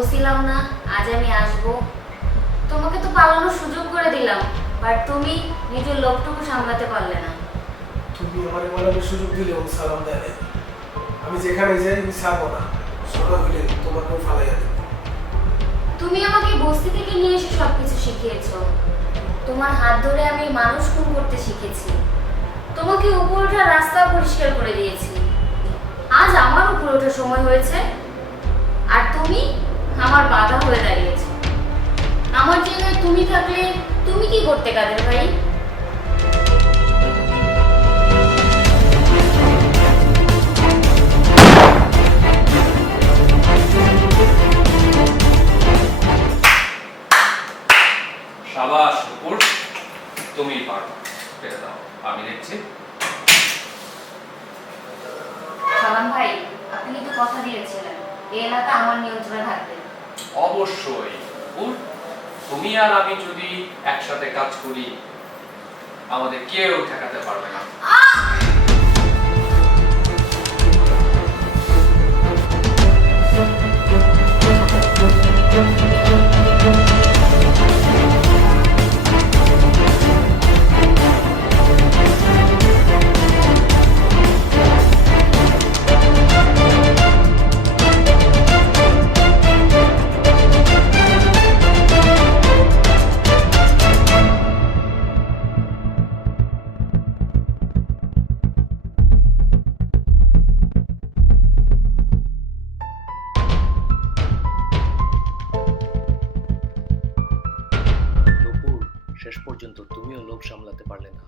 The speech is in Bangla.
বলছিলাম না আজ আমি আসব? তোমাকে তো পালানোর সুযোগ করে দিলাম, বাট তুমি নিজের লোকটুকু সামলাতে পারলে না। তুমি আমার মানবের সুযোগ দিলেও সালাম দেয় নাই। আমি যেখানে যাই আমি ছাড়বো না, সোনা হলে তোমাকেও ফালাইয়া দেবো। তুমি আমাকে বস্তি থেকে নিয়ে এসে সবকিছু শিখিয়েছো। তোমার হাত ধরে আমি মানুষ খুন করতে শিখেছি। তোমাকে উপর ওঠার রাস্তা পরিষ্কার করে দিয়েছি। আজ আমার উপর ওঠার সময় হয়েছে, আর তুমি আমার বাধা হয়ে দাঁড়িয়েছো। আমার জায়গায় তুমি থাকলে তুমি কি করতে, কাদের ভাই? সাবাস নুপুর, তুমি পারো, পেরে দাও, আমি দেখছি। সালাম ভাই, আপনি কিন্তু কথা দিয়েছিলেন এই এলাকা আমার নিয়ন্ত্রণে থাকবে। অবশ্যই নুপুর, তুমি আর আমি যদি একসাথে কাজ করি আমাদের কেউ ঠেকাতে পারবে না। নূপুর, শেষ পর্যন্ত তুমিও লোভ সামলাতে পারলে না।